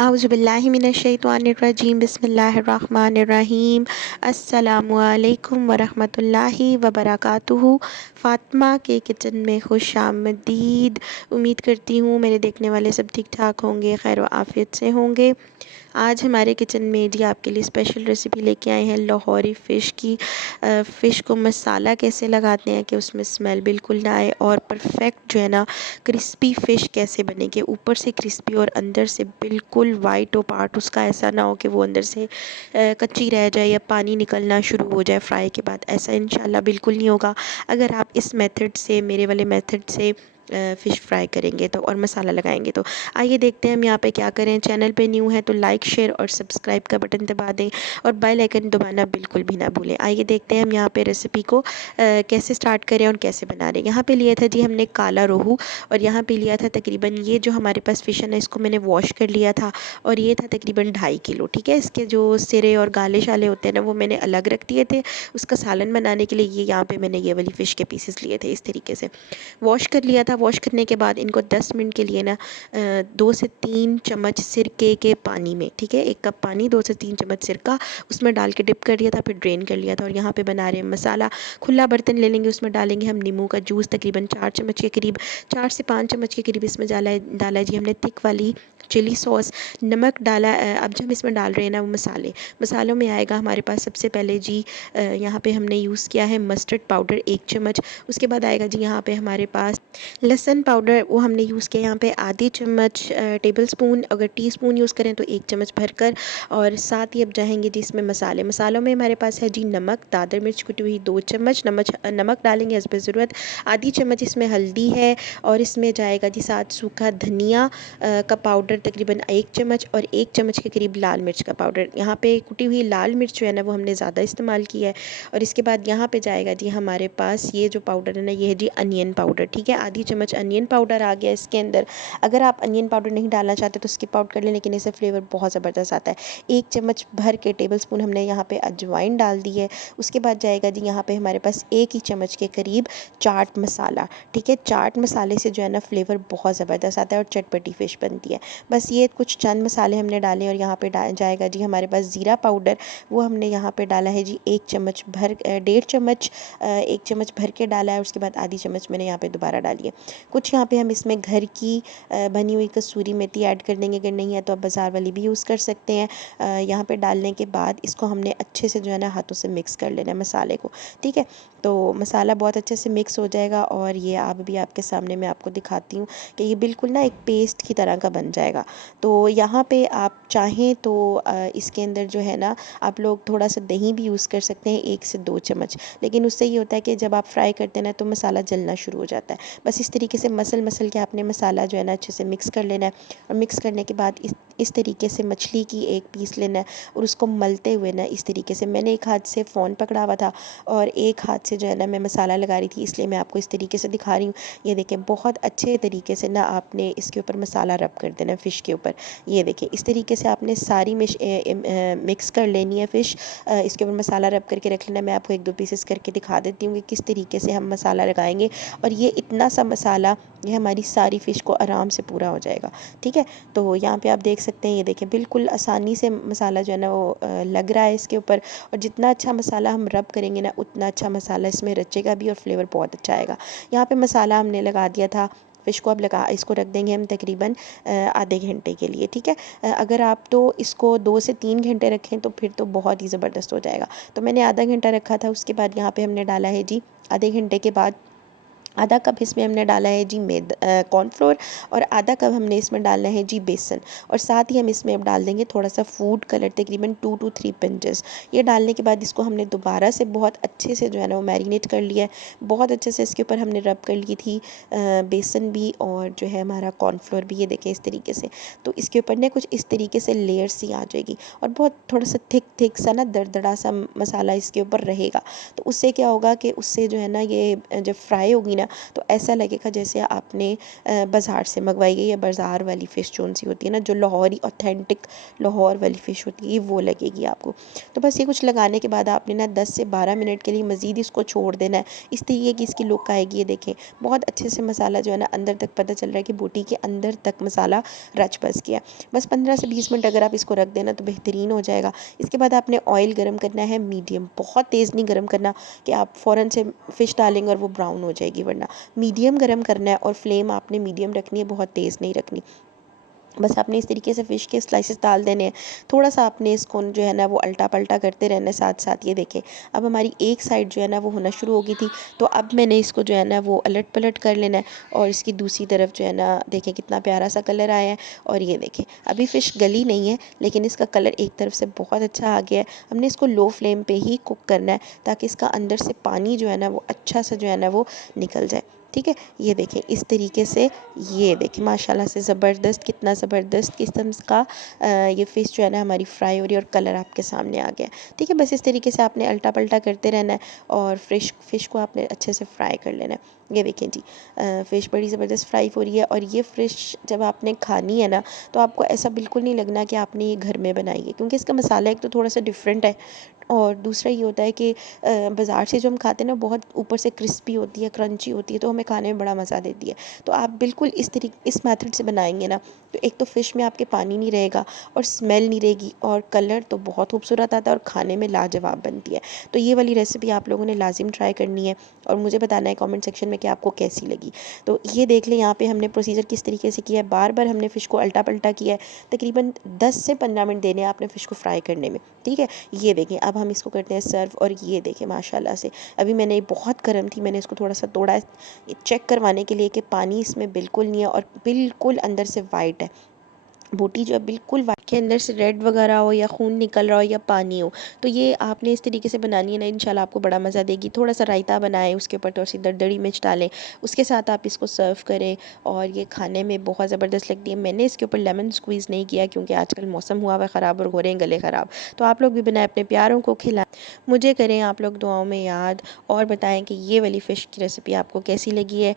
आउज़ुबिल्लाहिमिनश्शैतानिर्रजीम बिस्मिल्लाहिर्रहमानिर्रहीम अस्सलामु अलैकुम वरहमतुल्लाहि वबरकातुहू। फ़ातिमा के किचन में खुशामदीद। उम्मीद करती हूँ मेरे देखने वाले सब ठीक ठाक होंगे, खैर व आफ़ियत से होंगे। आज हमारे किचन में जी आपके लिए स्पेशल रेसिपी लेके आए हैं लाहौरी फ़िश की। फ़िश को मसाला कैसे लगाते हैं कि उसमें स्मेल बिल्कुल ना आए, और परफेक्ट जो है ना क्रिस्पी फ़िश कैसे बनेगी, ऊपर से क्रिस्पी और अंदर से बिल्कुल वाइट हो पार्ट उसका, ऐसा ना हो कि वो अंदर से कच्ची रह जाए या पानी निकलना शुरू हो जाए फ्राई के बाद। ऐसा इंशाल्लाह बिल्कुल नहीं होगा अगर आप इस मेथड से, मेरे वाले मेथड से फ़िश फ्राई करेंगे तो, और मसाला लगाएंगे तो। आइए देखते हैं हम यहाँ पे क्या करें। चैनल पे न्यू है तो लाइक शेयर और सब्सक्राइब का बटन दबा दें और बेल आइकन दबाना बिल्कुल भी ना भूलें। आइए देखते हैं हम यहाँ पे रेसिपी को कैसे स्टार्ट करें और कैसे बना रहे हैं। यहाँ पे लिया था जी हमने काला रोहू, और यहाँ पे लिया था तकरीबन, ये जो हमारे पास फ़िश है ना इसको मैंने वॉश कर लिया था, और ये था तकरीबन 2.5 किलो। ठीक है, इसके जो सिरे और गाले शाले होते हैं ना वो मैंने अलग रख दिए थे उसका सालन बनाने के लिए। ये यहाँ पे मैंने ये वाली फ़िश के पीसेस लिए थे, इस तरीके से वॉश कर लिया था। वॉश करने के बाद इनको 10 मिनट के लिए ना 2 से 3 चम्मच सिरके के पानी में, ठीक है, 1 कप पानी 2 से 3 चम्मच सिरका उसमें डाल के डिप कर दिया था, फिर ड्रेन कर लिया था। और यहाँ पे बना रहे हैं मसाला। खुला बर्तन ले लेंगे, उसमें डालेंगे हम नींबू का जूस तकरीबन 4 चम्मच के करीब, 4 से 5 चम्मच के करीब इसमें डाला है जी हमने थिक वाली चिली सॉस। नमक डाला। अब जब हम इसमें डाल रहे हैं ना वो मसालों में आएगा हमारे पास सबसे पहले जी यहाँ पे हमने यूज़ किया है मस्टर्ड पाउडर 1 चम्मच। उसके बाद आएगा जी यहाँ पे हमारे पास लहसुन पाउडर, वो हमने यूज़ किया यहाँ पे आधी चम्मच टेबल स्पून, अगर टीस्पून यूज़ करें तो 1 चम्मच भरकर। और साथ ही अब जाएंगे जी इसमें मसालों में हमारे पास है जी नमक, दादर मिर्च कुटी हुई 2 चम्मच, नमक डालेंगे हस्बे ज़रूरत, आधी चम्मच इसमें हल्दी है, और इसमें जाएगा जी साथ सूखा धनिया का पाउडर तकरीबन 1 चम्मच, और 1 चम्मच के करीब लाल मिर्च का पाउडर। यहाँ पे कुटी हुई लाल मिर्च जो है ना वो हमने ज़्यादा इस्तेमाल की है। और इसके बाद यहाँ पे जाएगा जी हमारे पास ये जो पाउडर है ना, ये है जी अनियन पाउडर। ठीक है, आधी चम्मच अनियन पाउडर आ गया इसके अंदर। अगर आप अनियन पाउडर नहीं डालना चाहते तो स्किप आउट कर लें, लेकिन इससे फ्लेवर बहुत ज़बरदस्त आता है। 1 चम्मच भर के टेबल स्पून हमने यहाँ पे अजवाइन डाल दी है। उसके बाद जाएगा जी यहाँ पे हमारे पास 1 ही चम्मच के करीब चाट मसाला। ठीक है, चाट मसाले से जो है ना फ्लेवर बहुत ज़बरदस्त आता है और चटपटी फ़िश बनती है। बस ये कुछ चंद मसाले हमने डाले। और यहाँ पे जाएगा जी हमारे पास ज़ीरा पाउडर, वो हमने यहाँ पे डाला है जी 1 चम्मच भर, 1.5 चम्मच, 1 चम्मच भर के डाला है। उसके बाद आधी चम्मच मैंने यहाँ पे दोबारा डाली है। कुछ यहाँ पे हम इसमें घर की बनी हुई कसूरी मेथी ऐड कर देंगे, अगर नहीं है तो आप बाज़ार वाली भी यूज़ कर सकते हैं। यहाँ पे डालने के बाद इसको हमने अच्छे से जो है ना हाथों से मिक्स कर लेना है मसाले को। ठीक है, तो मसाला बहुत अच्छे से मिक्स हो जाएगा, और ये आप भी आपके सामने मैं आपको दिखाती हूँ कि ये बिल्कुल ना एक पेस्ट की तरह का बन जाएगा। तो यहाँ पे आप चाहें तो इसके अंदर जो है ना आप लोग थोड़ा सा दही भी यूज़ कर सकते हैं, 1 से 2 चम्मच। लेकिन उससे ये होता है कि जब आप फ्राई करते हैं ना तो मसाला जलना शुरू हो जाता है। बस इस तरीके से मसल के आपने मसाला जो है ना अच्छे से मिक्स कर लेना है। और मिक्स करने के बाद इस तरीके से मछली की एक पीस लेना है, और उसको मलते हुए ना इस तरीके से, मैंने एक हाथ से फ़ोन पकड़ा हुआ था और एक हाथ से जो है ना मैं मसाला लगा रही थी, इसलिए मैं आपको इस तरीके से दिखा रही हूँ। ये देखिए बहुत अच्छे तरीके से ना आपने इसके ऊपर मसाला रब कर देना फ़िश के ऊपर। ये देखिए इस तरीके से आपने सारी मिक्स कर लेनी है फ़िश। इसके ऊपर मसाला रब करके रख लेना। मैं आपको 1-2 पीसेस करके दिखा देती हूँ कि किस तरीके से हम मसाला लगाएंगे। और ये इतना सा मसाला ये हमारी सारी फ़िश को आराम से पूरा हो जाएगा। ठीक है, तो यहाँ पे आप देख सकते हैं, ये देखिए बिल्कुल आसानी से मसाला जो है ना वो लग रहा है इसके ऊपर। और जितना अच्छा मसाला हम रब करेंगे ना उतना अच्छा मसाला इसमें रचेगा भी और फ्लेवर बहुत अच्छा आएगा। यहाँ पे मसाला हमने लगा दिया था। फ़िश को अब इसको रख देंगे हम तकरीबन आधे घंटे के लिए। ठीक है, अगर आप तो इसको 2 से 3 घंटे रखें तो फिर तो बहुत ही ज़बरदस्त हो जाएगा। तो मैंने आधा घंटा रखा था। उसके बाद यहाँ पे हमने डाला है जी आधे घंटे के बाद आधा कप इसमें हमने डाला है जी कॉर्नफ्लोर, और आधा कप हमने इसमें डालना है जी बेसन। और साथ ही हम इसमें अब डाल देंगे थोड़ा सा फूड कलर तकरीबन 2 to 3 पिंचेस। ये डालने के बाद इसको हमने दोबारा से बहुत अच्छे से जो है ना वो मैरिनेट कर लिया है। बहुत अच्छे से इसके ऊपर हमने रब कर ली थी बेसन भी और जो है हमारा कॉर्नफ्लोर भी। ये देखें इस तरीके से, तो इसके ऊपर ना कुछ इस तरीके से लेयर सी आ जाएगी, और बहुत थोड़ा सा थिक सा ना दरदरा सा मसाला इसके ऊपर रहेगा। तो उससे क्या होगा कि उससे जो है ना ये जब फ्राई होगी ना ना तो ऐसा लगेगा जैसे आपने बाज़ार से मंगवाई गई या बाज़ार वाली फ़िश जो सी होती है ना, जो लाहौरी ऑथेंटिक लाहौर वाली फ़िश होती है, वो लगेगी आपको। तो बस ये कुछ लगाने के बाद आपने ना 10 से 12 मिनट के लिए मज़ीद इसको छोड़ देना है। इस तरीके की इसकी लुक आएगी। ये देखें बहुत अच्छे से मसाला जो है ना अंदर तक पता चल रहा है कि बोटी के अंदर तक मसाला रच बस गया। बस 15 से 20 मिनट अगर आप इसको रख देना तो बेहतरीन हो जाएगा। इसके बाद आपने ऑयल गर्म करना है मीडियम, बहुत तेज़ नहीं गर्म करना कि आप फ़ौरन से फ़िश डालेंगे और वो ब्राउन हो जाएगी, वरना मीडियम गर्म करना है और फ्लेम आपने मीडियम रखनी है, बहुत तेज़ नहीं रखनी। बस आपने इस तरीके से फ़िश के स्लाइसेस डाल देने हैं। थोड़ा सा आपने इसको जो है ना वो अल्टा पल्टा करते रहना है साथ साथ। ये देखें अब हमारी एक साइड जो है ना वो होना शुरू हो गई थी, तो अब मैंने इसको जो है ना वो अलट पलट कर लेना है और इसकी दूसरी तरफ जो है ना देखें कितना प्यारा सा कलर आया है। और ये देखें अभी फ़िश गली नहीं है लेकिन इसका कलर एक तरफ से बहुत अच्छा आ गया है। हमने इसको लो फ्लेम पे ही कुक करना है ताकि इसका अंदर से पानी जो है ना वो अच्छा सा जो है ना वो निकल जाए। ठीक है, ये देखें इस तरीके से। ये देखें माशाल्लाह से ज़बरदस्त, कितना ज़बरदस्त किस्म का ये फ़िश जो है ना हमारी फ्राई हो रही है और कलर आपके सामने आ गया। ठीक है, बस इस तरीके से आपने अल्टा पल्टा करते रहना है और फ़िश को आपने अच्छे से फ्राई कर लेना है। ये देखें जी फ़िश बड़ी ज़बरदस्त फ्राई हो रही है। और ये फ़िश जब आपने खानी है ना तो आपको ऐसा बिल्कुल नहीं लगना कि आपने ये घर में बनाई है, क्योंकि इसका मसाला एक तो थोड़ा सा डिफरेंट है और दूसरा ये होता है कि बाज़ार से जो हम खाते हैं ना बहुत ऊपर से क्रिस्पी होती है, क्रंची होती है, तो हमें खाने में बड़ा मज़ा देती है। तो आप बिल्कुल इस मेथड से बनाएंगे ना तो एक तो फ़िश में आपके पानी नहीं रहेगा और स्मेल नहीं रहेगी और कलर तो बहुत खूबसूरत आता है और खाने में लाजवाब बनती है। तो ये वाली रेसिपी आप लोगों ने लाजिम ट्राई करनी है और मुझे बताना है कमेंट सेक्शन में कि आपको कैसी लगी। तो ये देख लें यहाँ पे हमने प्रोसीजर किस तरीके से किया है। बार बार हमने फ़िश को अल्टा पल्टा किया है। तकरीबन 10 से 15 मिनट देने हैं आपने फ़िश को फ्राई करने में। ठीक है, ये देखें अब हम इसको करते हैं सर्व। और ये देखें माशाल्लाह से अभी मैंने बहुत गर्म थी, मैंने इसको थोड़ा सा तोड़ा है चेक करवाने के लिए कि पानी इसमें बिल्कुल नहीं है और बिल्कुल अंदर से वाइट है। बोटी जो है बिल्कुल वाइट के अंदर से रेड वगैरह हो या खून निकल रहा हो या पानी हो। तो ये आपने इस तरीके से बनानी है ना, इंशाल्लाह आपको बड़ा मज़ा देगी। थोड़ा सा रायता बनाएं, उसके ऊपर थोड़ी सी दरदरी मिर्च डालें, उसके साथ आप इसको सर्व करें और ये खाने में बहुत ज़बरदस्त लगती है। मैंने इसके ऊपर लेमन स्क्वीज़ नहीं किया क्योंकि आजकल मौसम हुआ हुआ ख़राब और हो रहे हैं गले ख़राब। तो आप लोग भी बनाएं, अपने प्यारों को खिलाएं, मुझे करें आप लोग दुआओं में याद और बताएं कि ये वाली फ़िश की रेसिपी आपको कैसी लगी है।